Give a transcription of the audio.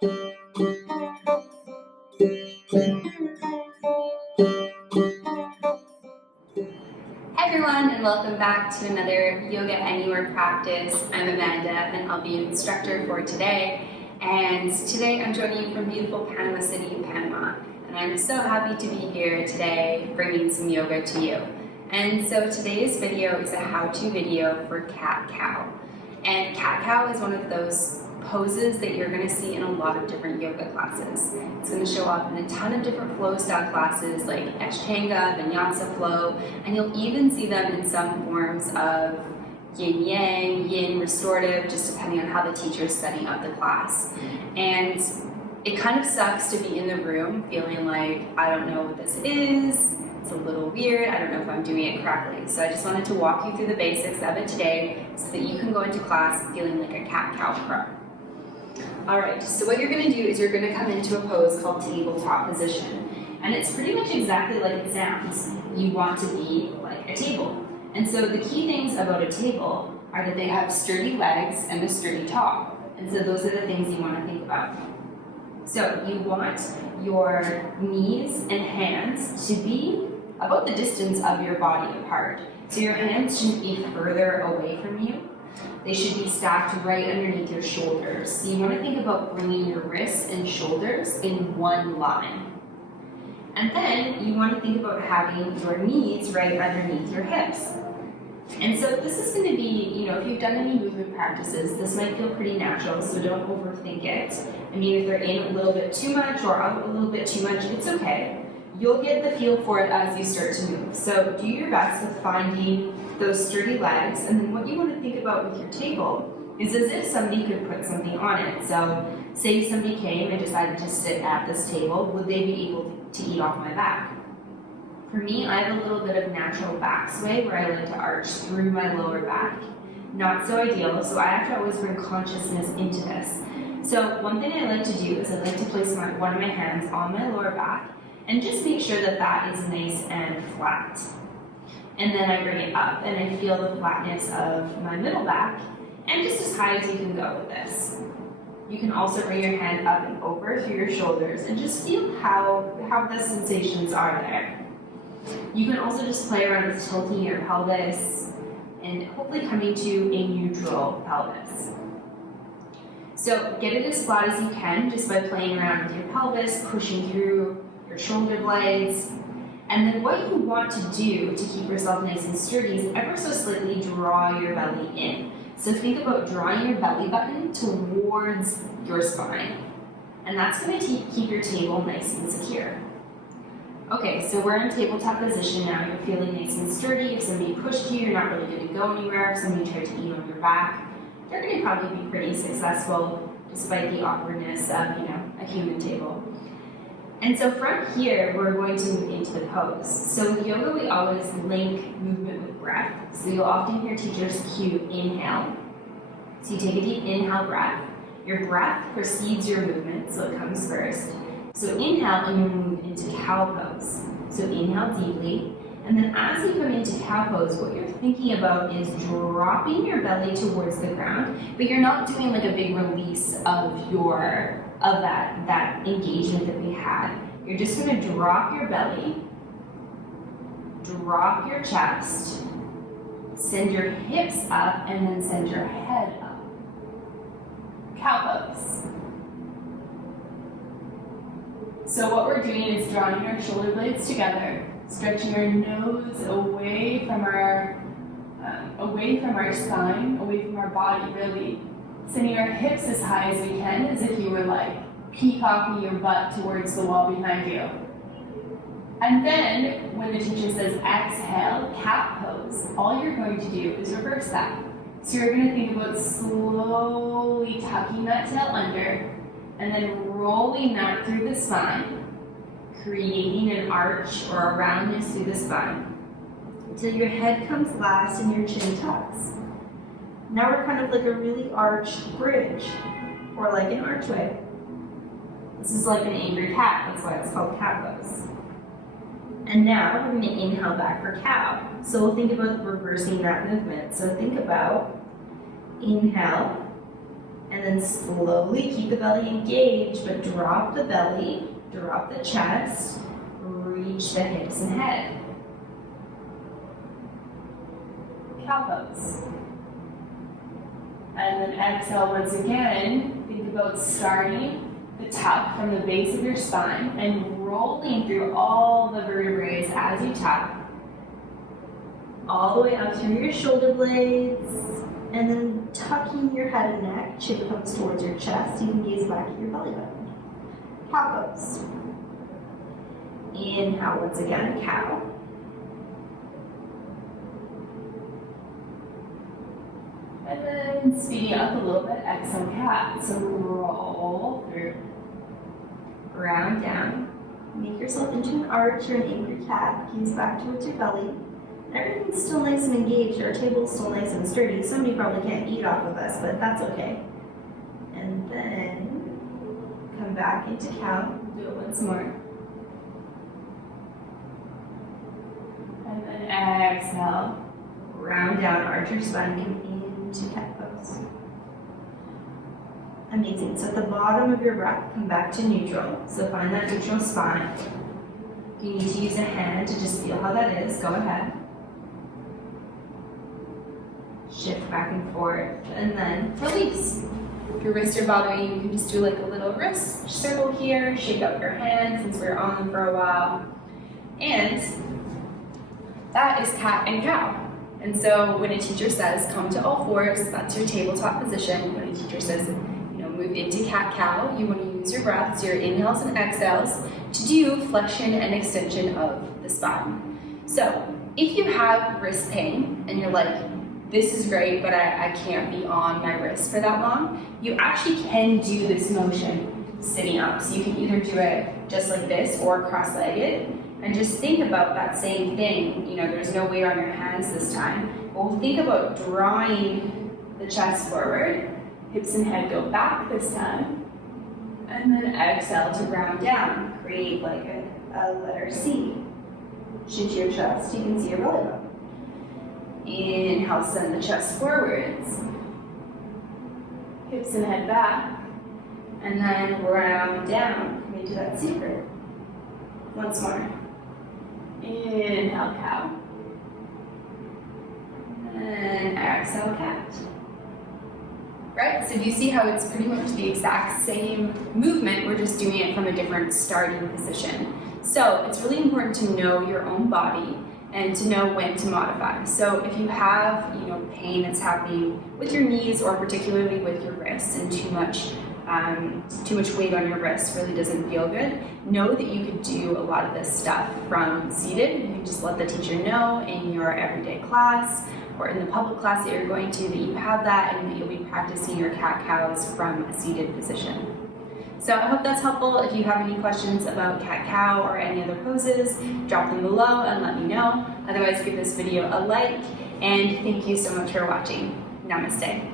Hi everyone, and welcome back to another Yoga Anywhere practice. I'm Amanda, and I'll be your instructor for today. And today I'm joining you from beautiful Panama City, Panama. And I'm so happy to be here today bringing some yoga to you. And so today's video is a how-to video for cat-cow. And cat-cow is one of those poses that you're going to see in a lot of different yoga classes. It's going to show up in a ton of different flow style classes like Ashtanga, Vinyasa flow, and you'll even see them in some forms of yin yang, yin restorative, just depending on how the teacher's setting up the class. And it kind of sucks to be in the room feeling like, I don't know what this is, it's a little weird, I don't know if I'm doing it correctly. So I just wanted to walk you through the basics of it today so that you can go into class feeling like a cat-cow pro. Alright, so what you're going to do is you're going to come into a pose called tabletop position. And it's pretty much exactly like it sounds. You want to be like a table. And so the key things about a table are that they have sturdy legs and a sturdy top. And so those are the things you want to think about. So you want your knees and hands to be about the distance of your body apart. So your hands shouldn't be further away from you. They should be stacked right underneath your shoulders. So you want to think about bringing your wrists and shoulders in one line. And then you want to think about having your knees right underneath your hips. And so this is going to be, if you've done any movement practices, this might feel pretty natural, so don't overthink it. I mean, if they're in a little bit too much or out a little bit too much, it's okay. You'll get the feel for it as you start to move. So do your best with finding those sturdy legs, and then what you want to think about with your table is as if somebody could put something on it. So say somebody came and decided to sit at this table, would they be able to eat off my back? For me, I have a little bit of natural back sway where I like to arch through my lower back. Not so ideal, so I have to always bring consciousness into this. So one thing I like to do is I like to place one of my hands on my lower back and just make sure that that is nice and flat. And then I bring it up and I feel the flatness of my middle back and just as high as you can go with this. You can also bring your hand up and over through your shoulders and just feel how the sensations are there. You can also just play around with tilting your pelvis and hopefully coming to a neutral pelvis. So get it as flat as you can just by playing around with your pelvis, pushing through your shoulder blades. And then what you want to do to keep yourself nice and sturdy is ever so slightly draw your belly in. So think about drawing your belly button towards your spine. And that's going to keep your table nice and secure. Okay, so we're in tabletop position now. You're feeling nice and sturdy. If somebody pushed you, you're not really going to go anywhere. If somebody tried to eat on your back, they're going to probably be pretty successful despite the awkwardness of, a human table. And so from here, we're going to move into the pose. So with yoga, we always link movement with breath. So you'll often hear teachers cue inhale. So you take a deep inhale breath. Your breath precedes your movement, so it comes first. So inhale and you move into cow pose. So inhale deeply. And then as you come into cow pose, what you're thinking about is dropping your belly towards the ground, but you're not doing like a big release of that engagement that we had. You're just going to drop your belly, drop your chest, send your hips up, and then send your head up. Cow pose. So what we're doing is drawing our shoulder blades together, stretching our nose away from our spine, away from our body really. Sending our hips as high as we can, as if you were like peacocking your butt towards the wall behind you. And then, when the teacher says exhale, cat pose, all you're going to do is reverse that. So you're going to think about slowly tucking that tail under, and then rolling that through the spine, creating an arch or a roundness through the spine, until your head comes last and your chin tucks. Now we're kind of like a really arched bridge, or like an archway. This is like an angry cat, that's why it's called cat pose. And now we're going to inhale back for cow. So we'll think about reversing that movement. So think about inhale, and And then slowly keep the belly engaged, but drop the belly, drop the chest, reach the hips and head. Cow pose. And then exhale once again. Think about starting the tuck from the base of your spine and rolling through all the vertebrae as you tuck. All the way up through your shoulder blades. And then tucking your head and neck, chin comes towards your chest. You can gaze back at your belly button. Cow pose. Inhale once again, cow. And then speeding up a little bit, exhale, cat. So roll through. Round down. Make yourself into an arch or an angry cat. Gaze back towards your belly. Everything's still nice and engaged. Our table's still nice and sturdy. Somebody probably can't eat off of us, but that's okay. And then come back into cow. Do it once more. And then exhale. Round down, arch your spine, come into cat pose. Amazing. So at the bottom of your breath, come back to neutral. So find that neutral spine. You need to use a hand to just feel how that is. Go ahead. Shift back and forth, and then release. If your wrists are bothering you, you can just do like a little wrist circle here, shake out your hands since we're on them for a while. And that is cat and cow. And so when a teacher says come to all fours, that's your tabletop position. When a teacher says, move into cat-cow, you want to use your breaths, your inhales and exhales, to do flexion and extension of the spine. So if you have wrist pain and you're like, this is great, but I can't be on my wrist for that long, you actually can do this motion sitting up. So you can either do it just like this or cross-legged, and just think about that same thing. There's no weight on your hands this time. But we'll think about drawing the chest forward, hips and head go back this time, and then exhale to round down. Create like a letter C. Chin to your chest, you can see your belly button. Inhale, send the chest forwards. Hips and head back. And then round down, come into that secret. Once more. Inhale, cow. And exhale, cat. Right? So do you see how it's pretty much the exact same movement, we're just doing it from a different starting position. So it's really important to know your own body and to know when to modify. So if you have, pain that's happening with your knees or particularly with your wrists and too much weight on your wrist really doesn't feel good, know that you could do a lot of this stuff from seated. You can just let the teacher know in your everyday class or in the public class that you're going to that you have that and that you'll be practicing your cat-cows from a seated position. So I hope that's helpful. If you have any questions about cat-cow or any other poses, drop them below and let me know. Otherwise, give this video a like, and thank you so much for watching. Namaste.